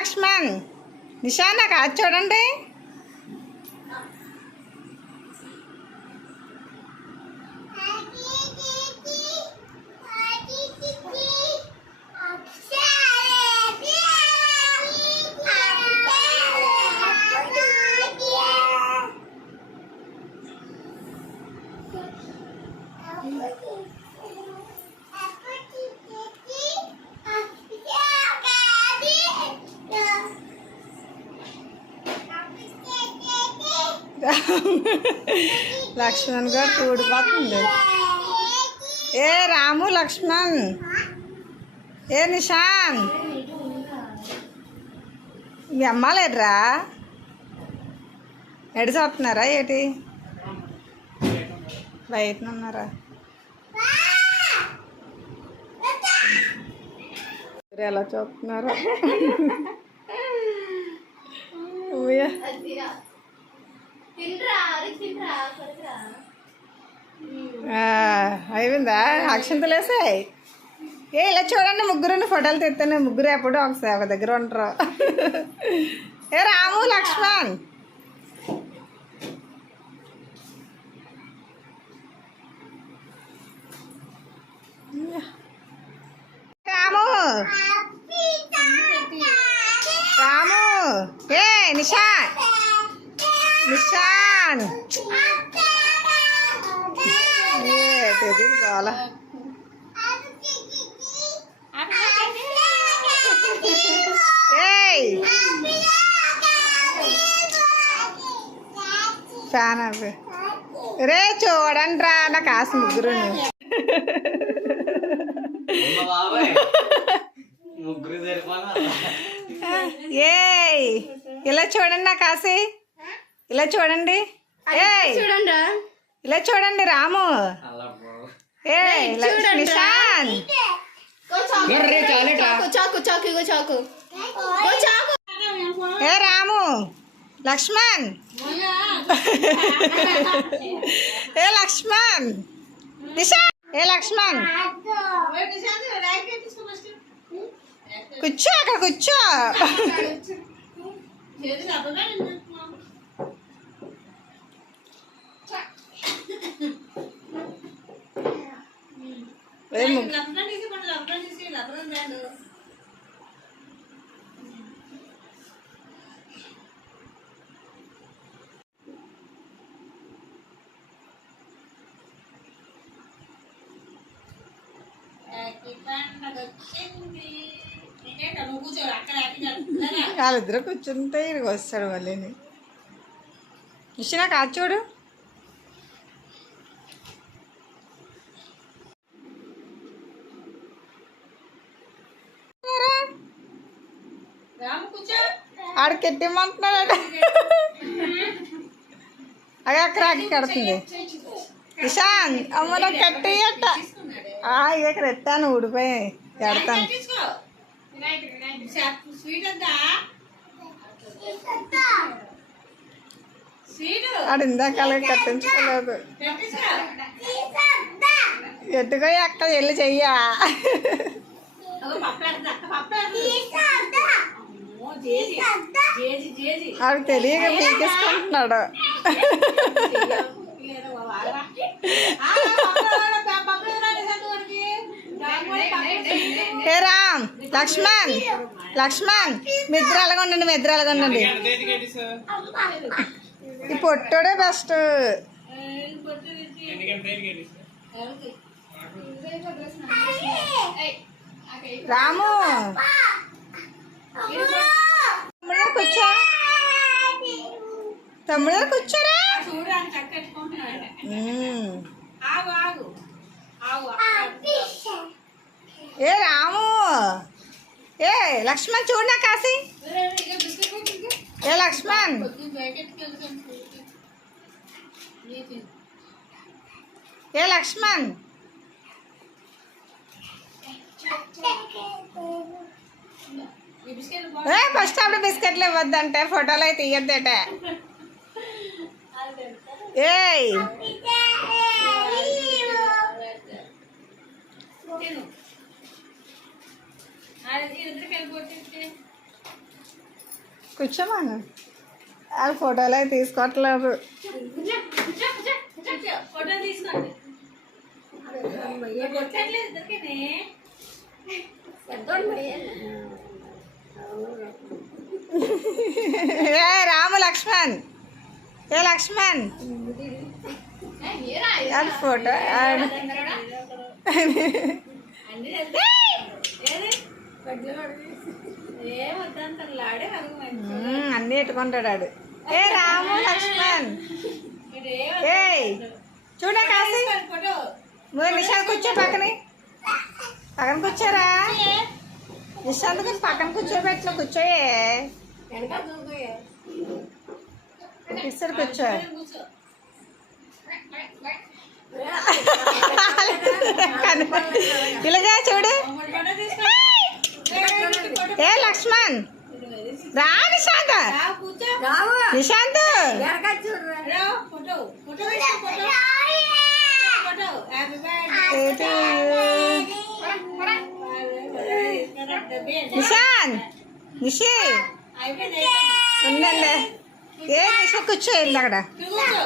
లక్ష్మణ్. నిషా నాకు అది చూడండి. లక్ష్మణ్ గారు ఊడిపోతుంది ఏ రాము లక్ష్మణ్. ఏ నిషాన్. మీ అమ్మ లేదురా ఎడి చూస్తున్నారా ఏంటి? బయట ఉన్నారా మీరు ఎలా చూస్తున్నారా ఊయ. అయిపోయిందా? అక్షంతలు వేసాయి. ఏ ఇలా చూడండి ముగ్గురు ఫోటోలు తెస్తాను ముగ్గురు ఎప్పుడు ఒకసారి ఒక దగ్గర ఉంటారు ఏ రాము లక్ష్మణ్. రాము. రాము. ఏ నిషాన్ నిషాన్ ఏ కావాలా ఏయ్. ఫ్యాన్ అవి రే చూడండి రా నా కాసు ముగ్గురు ముగ్గురు ఏయ్ ఇలా చూడండి నా కాసి ఇలా చూడండి. ఏయ్! చూడండి ఇలా చూడండి రాము. ఏ నిషాన్ చాకు చాకు చాకు ఇగో చాకు. ఇగో చాకు ఏ రాము. లక్ష్మణ్. ఏ లక్ష్మణ్. నిషా ఏ లక్ష్మణ్. కూర్చో అక్కడ కూర్చో. ఏ ముగ్గు- వాళ్ళిద్దరు కూర్చుంటే ఇక్కడికి వస్తాడు వాళ్ళని ఇచ్చిన కాదు చూడు. ఆడికి ఎట్టిమ్మంటున్నాడు అదే అక్కడ ఆకి కడుతుంది. ఇషాన్ అమ్మలో కట్టి అట్ట ఆ, ఇక ఇక్కడ ఎత్తాను ఊడిపోయి ఎడతాను. ఆడు ఇందాక అలాగే కట్టించుకోలేదు. ఎట్టుకో అక్క వెళ్ళి చెయ్యా. ఆడికి తెలియక పీకేసుకుంటున్నాడు. హే రామ్ లక్ష్మణ్ లక్ష్మణ్ మీ ఇద్దరు అలాగ ఉండండి మీ ఇద్దరు అలాగ ఉండండి ఈ పొట్టోడే బెస్ట్ రాము. తమ్ముడు కూర్చో తమ్ముడు కూర్చోరా. ఏ రాము? ఏ లక్ష్మణ్ చూడు నా కాసి. ఏ లక్ష్మణ్? ఏ లక్ష్మణ్? ఫస్ట్ అప్పుడు బిస్కెట్లు ఇవ్వద్దంటే ఫోటోలు అయితే ఇయ్యద్దట. ఏయ్. కూర్చోమాను. వాళ్ళు ఫోటోలు అవి తీసుకోవట్లేదు. ఫోటో తీసుకోండి. ఏ రాము లక్ష్మణ్. ఏ లక్ష్మణ్. అది ఫోటో. అన్నీ ఎట్టుకుంటాడు ఆడు ఏ రాము లక్ష్మణ్. ఏయ్ చూడే కాసి ఫోటో మూడు నిమిషాలు కూర్చో పక్కనే. పక్కన కూర్చోరా. నిశాంత్ కొంచెం పక్కన కూర్చోబెట్లు కూర్చోయే. ఇస్తారు కూర్చో. కూర్చో. ఇలాగా చూడు. ఏ లక్ష్మణ్ రా నిశాంత్. కూర్చో నిశాంత్. రా ఫోటో ఫోటో తీసుకో photo. Photo happy birthday Nishant Nishi అయిపోయింది ఉందండి ఏ నిషా కూర్చో వెళ్ళి అక్కడ కూర్చో